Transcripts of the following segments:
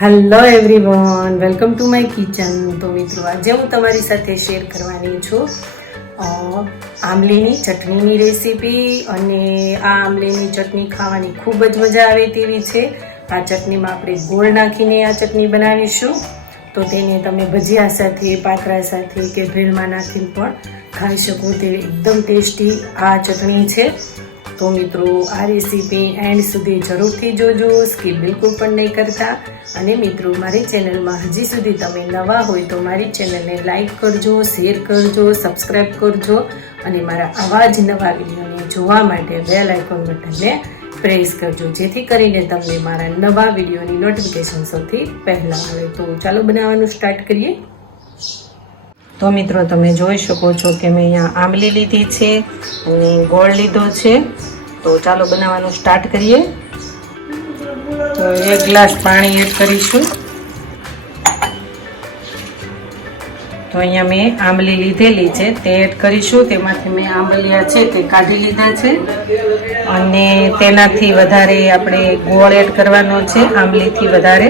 Hello everyone welcome to my kitchen તો મિત્રો, આજે હું તમારી સાથે શેર કરવાની છું આમલીની ચટણીની રેસીપી અને આ આમલીની ચટણી ખાવાની ખૂબ જ મજા આવે તેવી છે. આ ચટણીમાં આપણે ગોળ નાખીને આ ચટણી બનાવીશું. તો તેને તમે ભજીયા સાથે પાતરા સાથે કે ભેળમાં નાખીને પણ ખાઈ શકો તેવી એકદમ ટેસ્ટી આ ચટણી છે. તો મિત્રો, આ રેસીપી એન્ડ સુધી જરૂરથી જોજો સ્કીપ બિલકુલ પણ નહીં કરતા. અને મિત્રો, મારી ચેનલમાં હજી સુધી તમે નવા હોય તો મારી ચેનલને લાઈક કરજો શેર કરજો સબસ્ક્રાઈબ કરજો અને મારા આવા જ નવા વિડીયોને જોવા માટે બેલ આઇકોન બટનને પ્રેસ કરજો, જેથી કરીને તમને મારા નવા વિડીયોની નોટિફિકેશન સૌથી પહેલાં આવે. તો ચાલો બનાવવાનું સ્ટાર્ટ કરીએ. તો મિત્રો, તમે જોઈ શકો છો કે મેં અહીંયા આંબલી લીધી છે અને ગોળ લીધો છે. તો ચાલો બનાવવાનું સ્ટાર્ટ કરીએ. તો એક ગ્લાસ પાણી એડ કરીશું. તો અહીંયા મેં આંબલી લીધેલી છે, તે એડ કરીશું. તેમાંથી મેં આંબલિયા છે તે કાઢી લીધા છે. અને તેનાથી વધારે આપણે ગોળ એડ કરવાનો છે, આંબલીથી વધારે.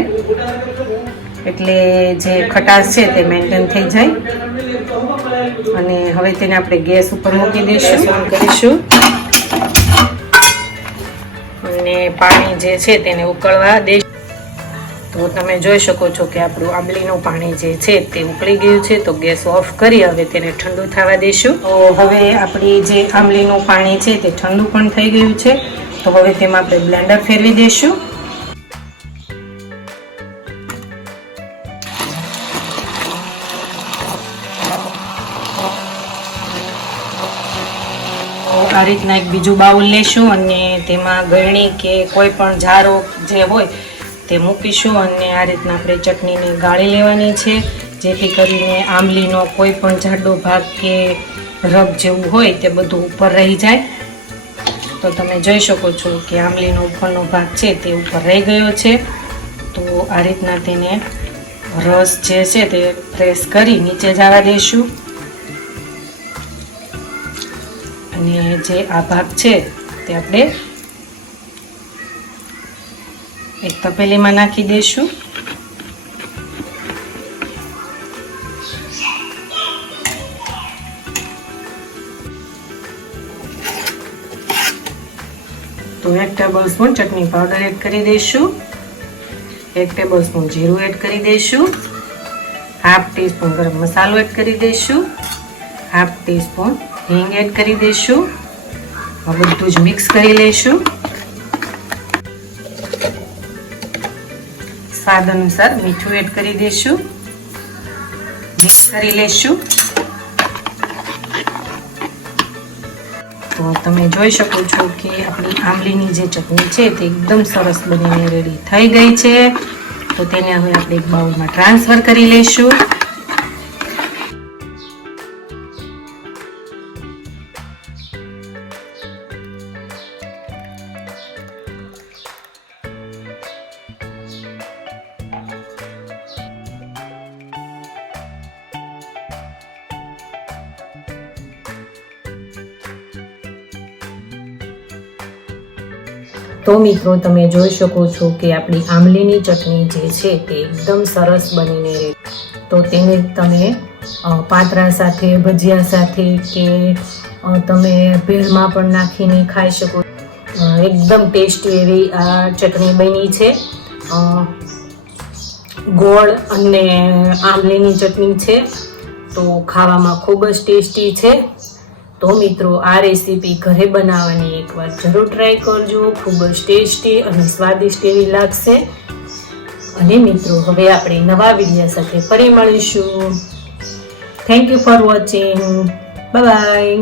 એટલે જે ખટાશ છે તે મેન્ટેન થઈ જાય. અને હવે તેને આપણે ગેસ ઉપર મૂકી દઈશું. કરીશું અને પાણી જે છે તેને ઉકળવા દે તો તમે જોઈ શકો છો કે આપણું આંબલીનું પાણી જે છે તે ઉકળી ગયું છે. તો ગેસ ઓફ કરી હવે તેને ઠંડુ થવા દઈશું તો હવે આપણી જે આંબલીનું પાણી છે તે ઠંડુ પણ થઈ ગયું છે. તો હવે તેમાં આપણે બ્લેન્ડર ફેરવી દઈશું આ રીતના એક બીજું બાઉલ લેશું અને તેમાં ગળણી કે કોઈ પણ જારો જે હોય તે મૂકીશું અને આ રીતના આપણે ચટણીને ગાળી લેવાની છે. જેથી કરીને આંબલીનો કોઈ પણ જાડો ભાગ કે રબ જેવું હોય તે બધું ઉપર રહી જાય. તો તમે જોઈ શકો છો કે આંબલીનો ઉપરનો ભાગ છે તે ઉપર રહી ગયો છે. તો આ રીતના તેને રસ જે છે તે પ્રેસ કરી નીચે જવા દઈશું અને જે આ ભાગ છે તે આપણે એક તપેલીમાં નાખી દઈશું. તો એક ટેબલ સ્પૂન ચટણી પાવડર એડ કરી દઈશું. એક ટેબલ સ્પૂન જીરું એડ કરી દઈશું. હાફ ટીસ્પૂન ગરમ મસાલો એડ કરી દઈશું. હાફ ટીસ્પૂન હિંગ એડ કરી દઈશું. બધું જ મિક્સ કરી લઈશું. સ્વાદ અનુસાર મીઠું એડ કરી દઈશું. મિક્સ કરી લઈશું. તો તમે જોઈ શકો છો કે આપણી આંબલીની જે ચટણી છે તે એકદમ સરસ બનીને રેડી થઈ ગઈ છે. તો તેને હવે આપણે એક બાઉલમાં ટ્રાન્સફર કરી લઈશું. તો મિત્રો, તમે જોઈ શકો છો કે આપણી આંબલીની ચટણી જે છે તે એકદમ સરસ બનીને રહે. તો તેને તમે પાતરા સાથે, ભજીયા સાથે કે તમે ભેળમાં પણ નાખીને ખાઈ શકો. એકદમ ટેસ્ટી એવી આ ચટણી બની છે. ગોળ અને આંબલીની ચટણી છે. તો ખાવામાં ખૂબ જ ટેસ્ટી છે. તો મિત્રો, આ રેસીપી ઘરે બનાવવાની એકવાર જરૂર ટ્રાય કરજો. ખૂબ જ ટેસ્ટી અને સ્વાદિષ્ટ એવી લાગશે. અને મિત્રો, હવે આપણે નવા વીડિયો સાથે ફરી મળીશું. Thank you for watching bye